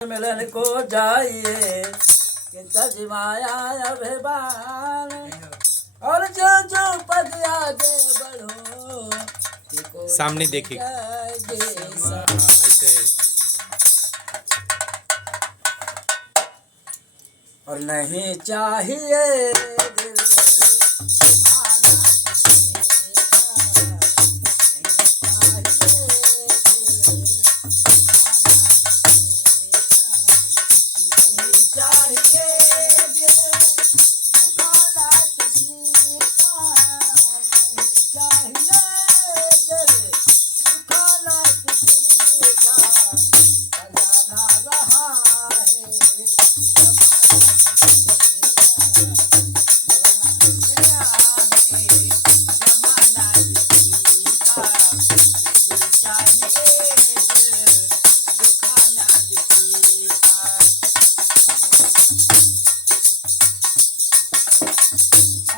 मिलन को जाइए कि तजमाया अभिमान और जो जो पद आगे बढ़ो सामने देखिए ऐसे और नहीं चाहिए दिल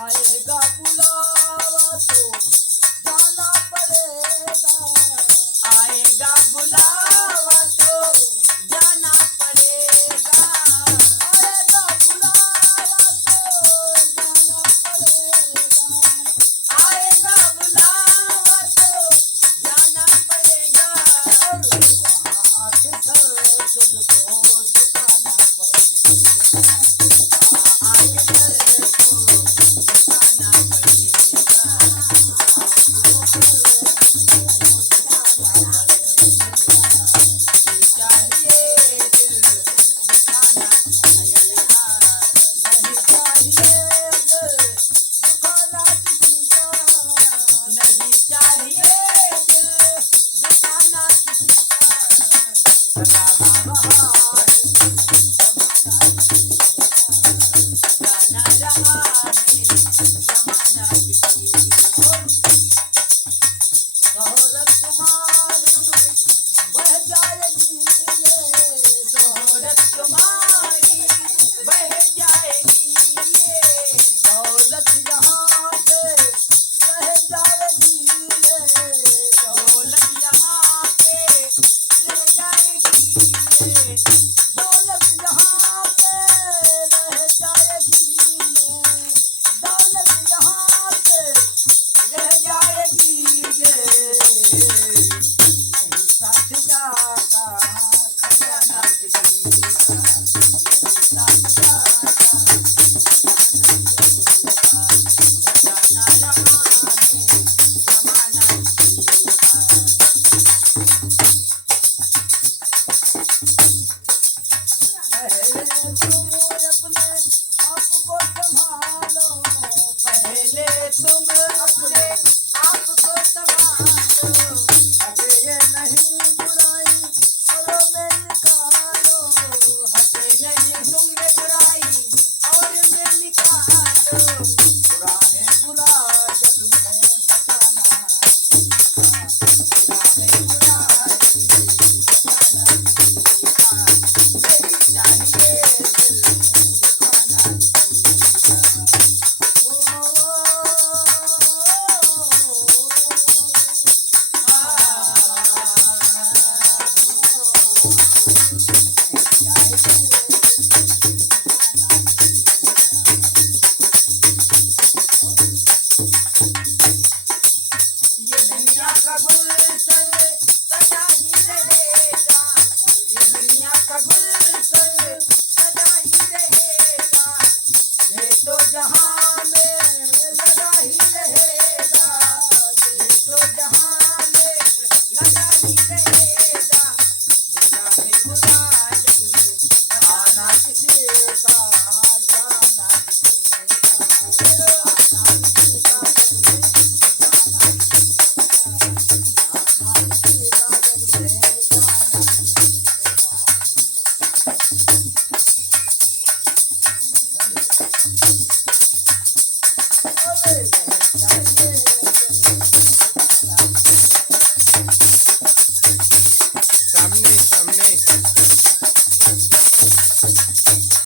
आएगा बुलावा तो जाना पड़ेगा आएगा बुलावा तो जाना पड़ेगा आएगा बुलावा तो जाना पड़ेगा आएगा बुलावा तो जाना पड़ेगा और वहाँ अक्सर तुझको झुकाना पड़ेगा आकर को जाना चाहिए दिल दिखाना नहीं चाहिए दिल दिखाना किसी का जाना रहा है जमाना किसी शोहरत तुम्हारी बह जाएगी शोहरत तुम्हारी बह जाएगी दौलत यहाँ पे रह जाएगी दौलत यहाँ पे रह जाएगी दौलत यहाँ पे रह जाएगी दौलत यहाँ पे रह जाएगी नहीं सच जाता खजाना किसी का नहीं सच जाता जाना रहा है जमाना किसी का पहले तुम अपने आप को संभालो पहले तुम अपने आप को संभालो हटे ये नहीं बुराई और में निकालो हटे नहीं तुम में बुराई और में निकालो बुरा है बुरा जग में बताना बुरा है बुरा जग में बताना किसी का नहीं चाहिए दिल दिखाना किसी का ये दुनिया का गुलशन सदा ही रहेगा ये दुनिया का गुलशन सदा ही रहेगा ये तो जहां में लगा ही रहेगा ये तो जहां में लगा ही रहेगा बुरा है बुरा जग में आना किसी का जाना किसी का आना किसी का जग में जाना किसी का आना किसी का जग में जाना किसी का